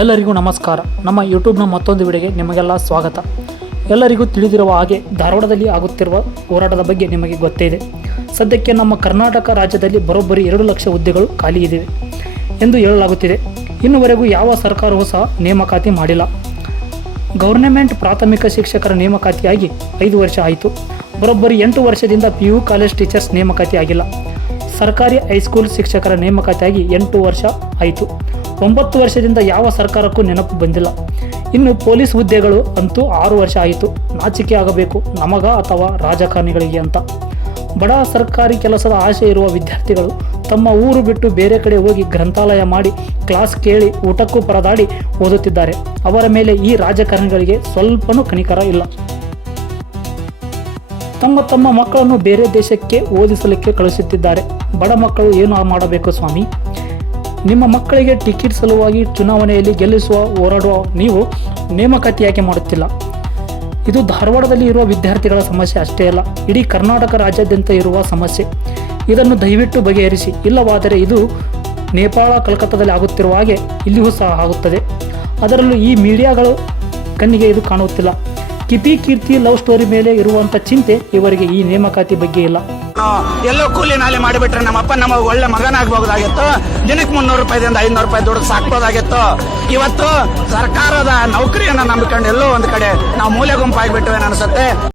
ಎಲ್ಲರಿಗೂ ನಮಸ್ಕಾರ. ನಮ್ಮ ಯೂಟ್ಯೂಬ್ನ ಮತ್ತೊಂದು ವಿಡಿಯೋಗೆ ನಿಮಗೆಲ್ಲ ಸ್ವಾಗತ. ಎಲ್ಲರಿಗೂ ತಿಳಿದಿರುವ ಹಾಗೆ ಧಾರವಾಡದಲ್ಲಿ ಆಗುತ್ತಿರುವ ಹೋರಾಟದ ಬಗ್ಗೆ ನಿಮಗೆ ಗೊತ್ತೇ ಇದೆ. ಸದ್ಯಕ್ಕೆ ನಮ್ಮ ಕರ್ನಾಟಕ ರಾಜ್ಯದಲ್ಲಿ ಬರೋಬ್ಬರಿ ಎರಡು ಲಕ್ಷ ಹುದ್ದೆಗಳು ಖಾಲಿ ಇದೆ ಎಂದು ಹೇಳಲಾಗುತ್ತಿದೆ. ಇನ್ನುವರೆಗೂ ಯಾವ ಸರ್ಕಾರವೂ ಸಹ ನೇಮಕಾತಿ ಮಾಡಿಲ್ಲ. ಗೌರ್ನಮೆಂಟ್ ಪ್ರಾಥಮಿಕ ಶಿಕ್ಷಕರ ನೇಮಕಾತಿಯಾಗಿ ಐದು ವರ್ಷ ಆಯಿತು. ಬರೋಬ್ಬರಿ ಎಂಟು ವರ್ಷದಿಂದ ಪಿ ಯು ಕಾಲೇಜ್ ಟೀಚರ್ಸ್ ನೇಮಕಾತಿ ಆಗಿಲ್ಲ ಸರ್ಕಾರಿ ಹೈಸ್ಕೂಲ್ ಶಿಕ್ಷಕರ ನೇಮಕಾತಿಯಾಗಿ ಎಂಟು ವರ್ಷ ಆಯಿತು. ಒಂಬತ್ತು ವರ್ಷದಿಂದ ಯಾವ ಸರ್ಕಾರಕ್ಕೂ ನೆನಪು ಬಂದಿಲ್ಲ. ಇನ್ನು ಪೊಲೀಸ್ ಹುದ್ದೆಗಳು ಅಂತೂ ಆರು ವರ್ಷ ಆಯಿತು. ನಾಚಿಕೆ ಆಗಬೇಕು, ನಮಗ ಅಥವಾ ರಾಜಕಾರಣಿಗಳಿಗೆ ಅಂತ. ಬಡ ಸರ್ಕಾರಿ ಕೆಲಸದ ಆಸೆ ಇರುವ ವಿದ್ಯಾರ್ಥಿಗಳು ತಮ್ಮ ಊರು ಬಿಟ್ಟು ಬೇರೆ ಕಡೆ ಹೋಗಿ ಗ್ರಂಥಾಲಯ ಮಾಡಿ ಕ್ಲಾಸ್ ಕೇಳಿ ಊಟಕ್ಕೂ ಪರದಾಡಿ ಓದುತ್ತಿದ್ದಾರೆ. ಅವರ ಮೇಲೆ ಈ ರಾಜಕಾರಣಿಗಳಿಗೆ ಸ್ವಲ್ಪನೂ ಕನಿಕರ ಇಲ್ಲ. ತಮ್ಮ ತಮ್ಮ ಮಕ್ಕಳನ್ನು ಬೇರೆ ದೇಶಕ್ಕೆ ಓದಿಸಲಿಕ್ಕೆ ಕಳುಹಿಸುತ್ತಿದ್ದಾರೆ. ಬಡ ಮಕ್ಕಳು ಏನು ಮಾಡಬೇಕು ಸ್ವಾಮಿ? ನಿಮ್ಮ ಮಕ್ಕಳಿಗೆ ಟಿಕೆಟ್ ಸಲುವಾಗಿ ಚುನಾವಣೆಯಲ್ಲಿ ಗೆಲ್ಲಿಸುವ ಹೋರಾಡುವ ನೀವು ನೇಮಕಾತಿ ಯಾಕೆ ಮಾಡುತ್ತಿಲ್ಲ? ಇದು ಧಾರವಾಡದಲ್ಲಿ ಇರುವ ವಿದ್ಯಾರ್ಥಿಗಳ ಸಮಸ್ಯೆ ಅಷ್ಟೇ ಅಲ್ಲ, ಇಡೀ ಕರ್ನಾಟಕ ರಾಜ್ಯಾದ್ಯಂತ ಇರುವ ಸಮಸ್ಯೆ. ಇದನ್ನು ದಯವಿಟ್ಟು ಬಗೆಹರಿಸಿ, ಇಲ್ಲವಾದರೆ ಇದು ನೇಪಾಳ, ಕಲ್ಕತ್ತಾದಲ್ಲಿ ಆಗುತ್ತಿರುವ ಹಾಗೆ ಇಲ್ಲಿಯೂ ಸಹ ಆಗುತ್ತದೆ. ಅದರಲ್ಲೂ ಈ ಮೀಡಿಯಾಗಳು ಕಣ್ಣಿಗೆ ಇದು ಕಾಣುತ್ತಿಲ್ಲ. ಕಿಪಿ ಕೀರ್ತಿ ಲವ್ ಸ್ಟೋರಿ ಮೇಲೆ ಇರುವಂಥ ಚಿಂತೆ ಇವರಿಗೆ ಈ ನೇಮಕಾತಿ ಬಗ್ಗೆ ಇಲ್ಲ. ಎಲ್ಲೋ ಕೂಲಿ ನಾಲಿ ಮಾಡಿಬಿಟ್ರೆ ನಮ್ಮಪ್ಪ ನಮ್ಮ ಒಳ್ಳೆ ಮಗನಾಗಬಹುದಾಗಿತ್ತು. ದಿನಕ್ಕೆ ಮುನ್ನೂರು ರೂಪಾಯಿದಿಂದ ಐನೂರು ರೂಪಾಯಿ ದುಡ್ಡು ಸಾಕ್ಬೋದಾಗಿತ್ತು. ಇವತ್ತು ಸರ್ಕಾರದ ನೌಕರಿಯನ್ನ ನಂಬಿಕೊಂಡು ಎಲ್ಲೋ ಒಂದು ಕಡೆ ನಾವು ಮೂಲೆ ಗುಂಪಾಗ್ಬಿಟ್ವಿ ಅನ್ಸುತ್ತೆ.